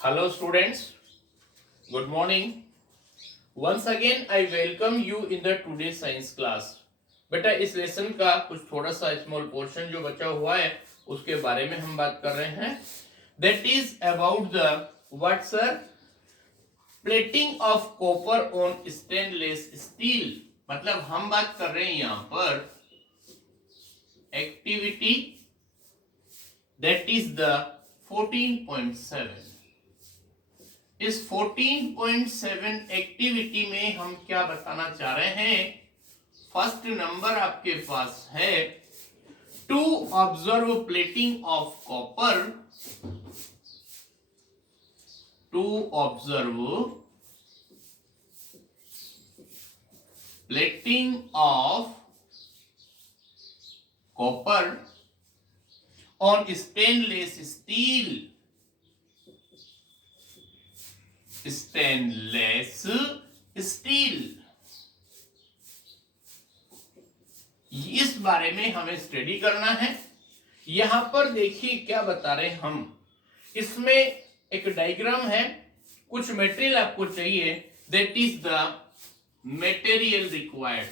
Hello students, good morning. Once again I welcome you in the today's science class. बेटा इस lesson का कुछ थोड़ा सा स्मॉल पोर्शन जो बचा हुआ है उसके बारे में हम बात कर रहे हैं. That is about the what sir? Plating of copper on stainless steel. मतलब हम बात कर रहे हैं यहाँ पर एक्टिविटी that is the 14.7. इस 14.7 एक्टिविटी में हम क्या बताना चाह रहे हैं. फर्स्ट नंबर आपके पास है to observe plating of copper. To observe plating of copper on stainless steel. Stainless steel, इस बारे में हमें स्टडी करना है. यहां पर देखिए क्या बता रहे हैं हम. इसमें एक डायग्राम है. कुछ मटेरियल आपको चाहिए. That is the material required.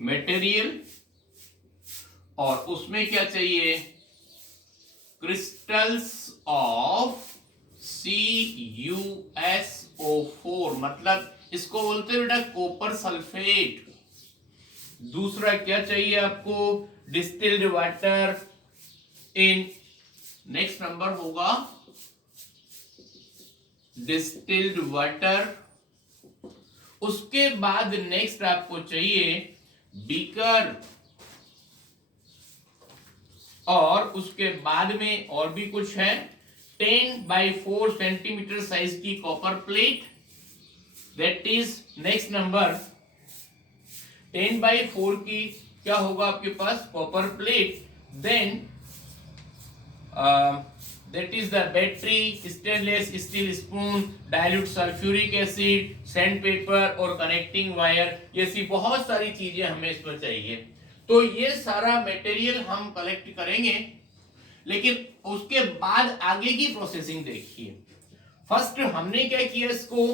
Material और उसमें क्या चाहिए. क्रिस्टल्स ऑफ CuSO4 मतलब इसको बोलते हैं बेटा कॉपर सल्फेट. दूसरा क्या चाहिए आपको. Distilled water in next number होगा डिस्टिल्ड वाटर. उसके बाद नेक्स्ट आपको चाहिए बीकर और उसके बाद में और भी कुछ है. 10/4 सेंटीमीटर साइज की copper plate. That is next number 10/4 की क्या होगा आपके पास copper plate. Then that is the battery, stainless steel spoon, dilute sulphuric acid, sand paper और कनेक्टिंग वायर. ये सी बहुत सारी चीजें हमें इसमें चाहिए. तो ये सारा मटेरियल हम कलेक्ट करेंगे. लेकिन उसके बाद आगे की प्रोसेसिंग देखिए. फर्स्ट हमने क्या किया. इसको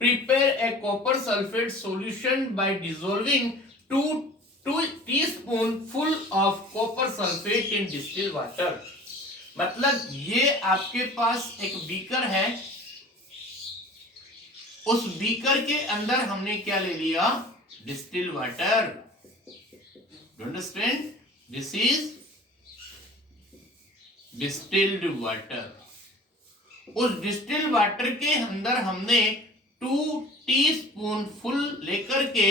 prepare a copper sulphate solution bye dissolving 2 teaspoon full of copper sulphate in distil water. मतलब ये आपके पास एक बीकर है. उस बीकर के अंदर हमने क्या ले लिया. distilled water. You understand? This is distilled water. उस डिस्टिल्ड वाटर के अंदर हमने 2 टीस्पून फुल लेकर के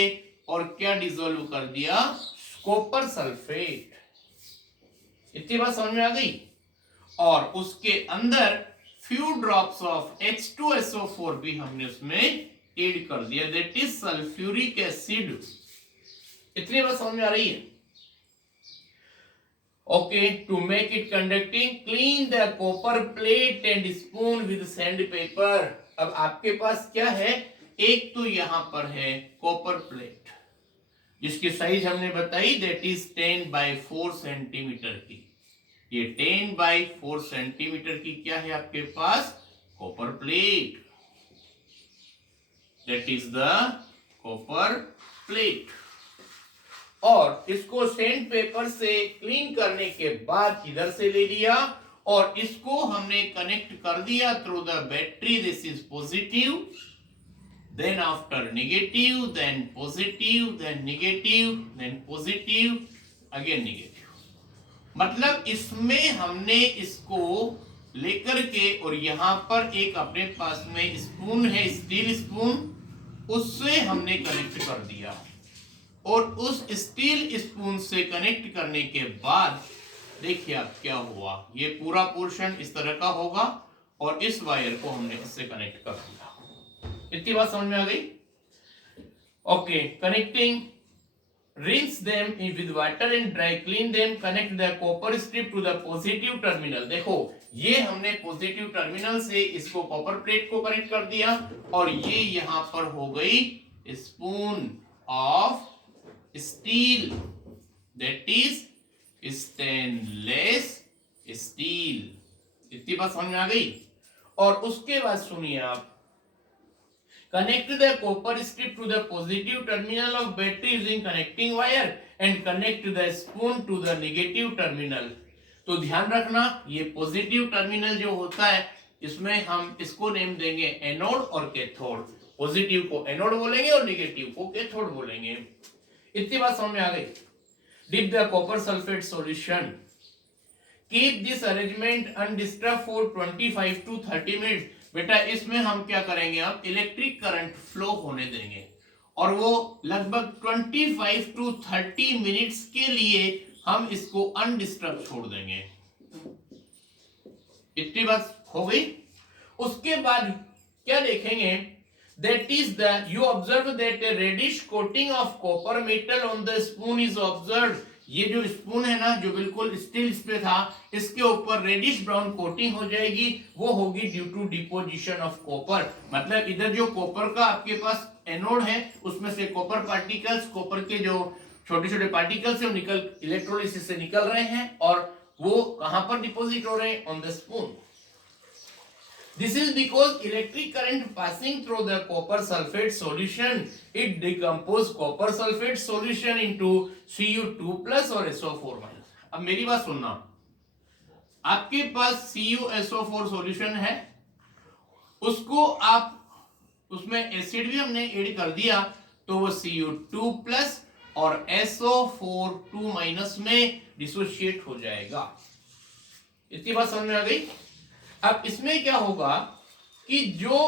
और क्या डिसॉल्व कर दिया. Copper sulphate. इतनी बात समझ में आ गई. और उसके अंदर फ्यू ड्रॉप्स ऑफ H2SO4 भी हमने उसमें ऐड कर दिया. That is sulphuric acid. इतनी बात समझ में आ रही है. Okay. To make it conducting clean the copper plate and spoon with sandpaper. अब आपके पास क्या है. एक तो यहां पर है कॉपर प्लेट जिसकी साइज हमने बताई. दैट इज 10/4 सेंटीमीटर की. ये 10/4 सेंटीमीटर की क्या है आपके पास copper plate. That is the copper plate. और इसको सैंड पेपर से क्लीन करने के बाद इधर से ले लिया और इसको हमने कनेक्ट कर दिया through the battery. This is positive, then after negative, then positive, then negative, then positive, again negative. मतलब इसमें हमने इसको लेकर के और यहां पर एक अपने पास में स्पून है, स्टील स्पून, उससे हमने कनेक्ट कर दिया. और उस स्टील स्पून से कनेक्ट करने के बाद देखिए आप क्या हुआ. ये पूरा पोर्शन इस तरह का होगा और इस वायर को हमने इससे कनेक्ट कर दिया. इतनी बात समझ में आ गई. Okay. Connecting. rinse them with water and dry clean them. Connect the copper strip to the positive terminal. देखो ये हमने पॉजिटिव टर्मिनल से इसको कॉपर प्लेट को कनेक्ट कर दिया और ये यहां पर हो गई spoon of steel. That is stainless steel. इतनी बात समझ में आ गई। और उसके बाद सुनिए आप, connect the copper strip to the positive terminal of battery using connecting wire and connect the spoon to the negative terminal। तो ध्यान रखना, ये पॉजिटिव टर्मिनल जो होता है इसमें हम इसको नेम देंगे एनोड और कैथोड। पॉजिटिव को एनोड बोलेंगे और नेगेटिव को कैथोड बोलेंगे। इतनी बात समझ में आ गई। Dip the copper sulfate solution, keep this arrangement undisturbed for 25 to 30 minutes। बेटा इसमें हम क्या करेंगे, अब इलेक्ट्रिक करंट फ्लो होने देंगे और वो लगभग 25 टू 30 मिनट्स के लिए हम इसको अनडिस्टर्ब छोड़ देंगे। इतनी बात हो गई। उसके बाद क्या देखेंगे, that is the you observe that a reddish coating of copper metal on the spoon is observed। ये जो स्पून है ना, जो बिल्कुल स्टील पे था, इसके ऊपर रेडिश ब्राउन कोटिंग हो जाएगी। वो होगी due to deposition of copper. मतलब इधर जो कॉपर का आपके पास एनोड है उसमें से कॉपर पार्टिकल्स, कॉपर के जो छोटे छोटे पार्टिकल्स है वो निकल इलेक्ट्रोलिसिस से निकल रहे हैं और वो कहां पर डिपोजिट हो रहे हैं, on the spoon. This is because electric current passing through the copper sulfate solution, it decompose copper sulfate solution into Cu2 plus और SO4 minus। अब मेरी बात सुनना, आपके पास CuSO4 सॉल्यूशन है, उसको आप उसमें एसिड भी हमने ऐड कर दिया तो वो Cu2 प्लस और SO4 2 माइनस में डिसोशिएट हो जाएगा। इतनी बात समझ में आ गई। अब इसमें क्या होगा कि जो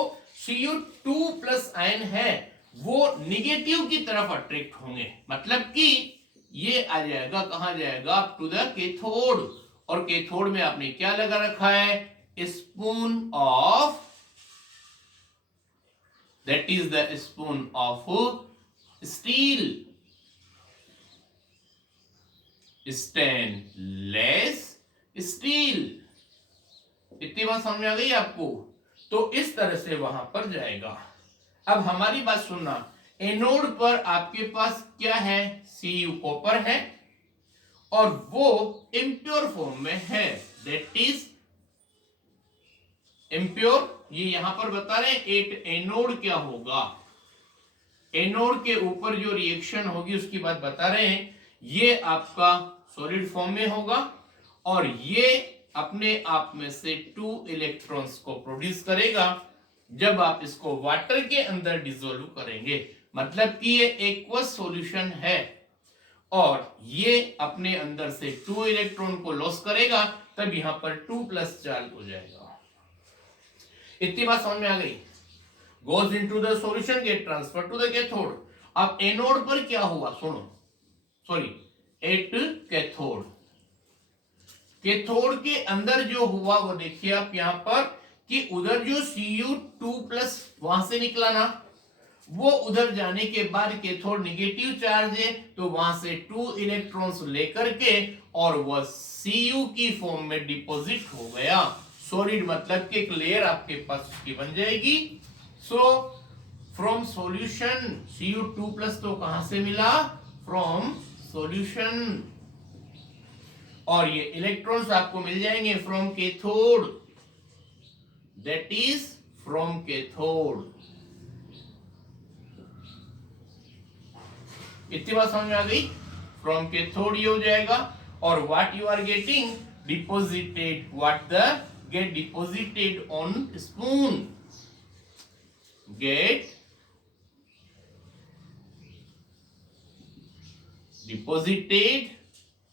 Cu2 प्लस आयन है वो निगेटिव की तरफ अट्रैक्ट होंगे। मतलब कि ये आ जाएगा, कहां जाएगा, अप टू द कैथोड। और कैथोड में आपने क्या लगा रखा है, spoon of, that is the spoon of steel, stainless steel. इतनी बात समझ में आ गई आपको। तो इस तरह से वहां पर जाएगा। अब हमारी बात सुनना, एनोड पर आपके पास क्या है, Cu कॉपर है और वो इम्प्योर फॉर्म में है, दैट इज इम्प्योर। ये यहां पर बता रहे हैं एट एनोड क्या होगा, एनोड के ऊपर जो रिएक्शन होगी उसकी बात बता रहे हैं। ये आपका सॉलिड फॉर्म में होगा और ये अपने आप में से 2 इलेक्ट्रॉन्स को प्रोड्यूस करेगा जब आप इसको वाटर के अंदर डिसोल्व करेंगे। मतलब कि ये एक्वस सॉल्यूशन है और ये अपने अंदर से 2 इलेक्ट्रॉन को लॉस करेगा, तब यहां पर 2 प्लस चार्ज हो जाएगा। इतनी बात समझ में आ गई। Goes into the solution, get transfer to the cathode. अब एनोड पर क्या हुआ सुनो, सॉरी एट कैथोड, कैथोड के अंदर जो हुआ वो देखिए आप यहां पर कि उधर जो Cu2 प्लस वहां से निकला ना, वो उधर जाने के बाद कैथोड निगेटिव चार्ज है तो वहां से 2 इलेक्ट्रॉन्स लेकर के और वह Cu की फॉर्म में डिपॉजिट हो गया। सॉलिड मतलब कि एक लेयर आपके पास उसकी बन जाएगी। So from solution Cu2 plus तो कहां से मिला, फ्रॉम सॉल्यूशन, और ये इलेक्ट्रॉन्स आपको मिल जाएंगे from cathode, that is from cathode. इतनी बात समझ में आ गई। फ्रॉम कैथोड ये हो जाएगा और what you are getting deposited, what the get deposited on spoon, get deposited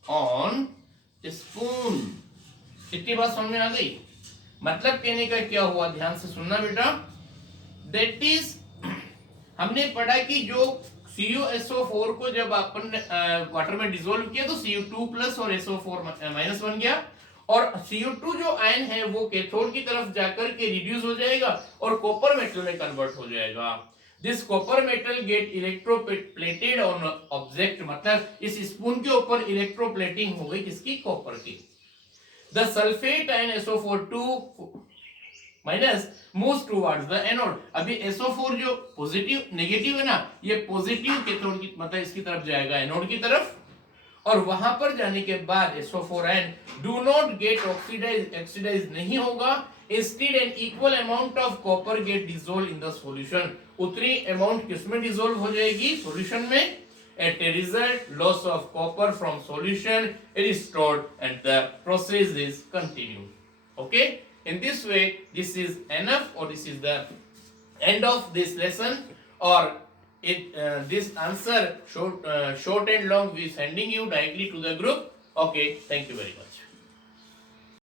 on spoon. इतनी बात समझ में आ गई। मतलब कहने का क्या हुआ, ध्यान से सुनना बेटा, दैट इज हमने पढ़ा कि जो CuSO4 को जब अपन वाटर में डिसोल्व किया तो Cu2 प्लस और SO4 माइनस बन गया और Cu2 जो आयन है वो कैथोड की तरफ जाकर के रिड्यूस हो जाएगा और कॉपर मेटल में कन्वर्ट हो जाएगा। This copper metal get electroplated on object, मतलब इस स्पून के ऊपर इलेक्ट्रोप्लेटिंग हो गई किसकी, कॉपर की। The sulphate ion SO4 minus moves towards the anode. अभी SO4 जो पॉजिटिव नेगेटिव है ना, ये पॉजिटिव कैथोड की मतलब इसकी तरफ जाएगा, एनोड की तरफ, और वहां पर जाने के बाद SO4 do not gate oxidise नहीं होगा. Instead an equal amount of copper get dissolve in the solution. उतनी अमाउंट किसमें डिसॉल्व हो जाएगी? सॉल्यूशन में. At a result, loss of copper from solution is stored and the process is continued. Okay, in this way this is enough, or this is the end of this lesson, or this answer short and long we sending you directly to the group. Okay, thank you very much.